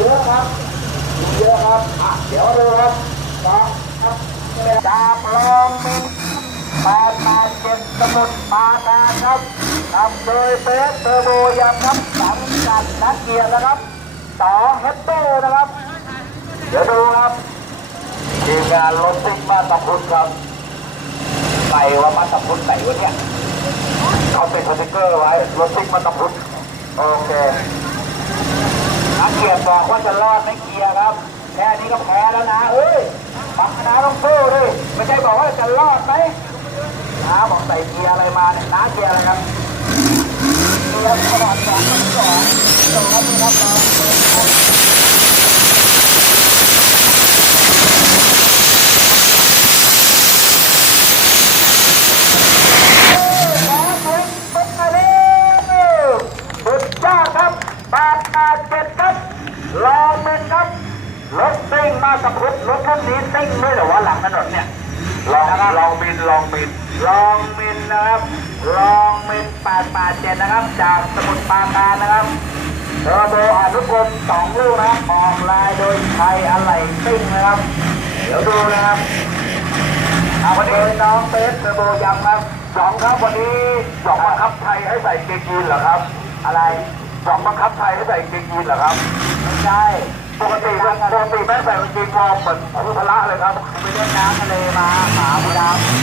เยอะครับเยอะครับอะเดี๋ยวดูครับสองครับ จากลองมินแปดแปดเจ็ดสมุดปาการครับนำโดยเฟสเทอร์โบยำครับสังกัดนักเกียรตินะครับต่อเฮตโต้นะครับ เดี๋ยวดูครับทีมงานรถซิ่งมาตะพุนครับใส่ว่ามาตะพุนใส่วะเนี่ยเขาเป็นสติกเกอร์ไว้รถซิ่งมาตะพุนโอเคนักเกียรติบอกว่าจะรอดไม่เกียร์ครับแค่นี้ก็แพ้แล้วนะเอ้ยปักนาต้องสู้ดิไม่ใช่ บอกว่าจะรอดไหมน้าบอกใส่เกียร์อะไรมาเนี่ยน้าเกียร์อะไรครับเกียร์ขนาดสองสองสองครับนี่ครับแปดแปดเจ็ดครับลองเป็นครับรถซิ่งมากับรถรถรุ่นนี้ซิ่งด้วยหรอวะหลังถนนเนี่ย ลองลองบินลองบินลองบินนะครับลองบินแปดแปดเจ็ดนะครับ จากสมุทรปราการนะครับเทอร์โบอนุกรมสองลูกนะครับออกลายโดยไทยอะไหล่ซิ่งนะครับ เดี๋ยวดูนะครับเอาวันนี้น้องเฟสเทอร์โบยำครับสองครับวันนี้สองบังคับไทยให้ใส่เกงยีนเหรอครับ อะไรสองบังคับไทยให้ใส่เกงยีนเหรอครับไม่ใช่ปกติปกติแม่ใส่กางเกงวอร์มเหมือนครูพละเลยครับไปเล่นน้ำทะเลมาหมา บุดำ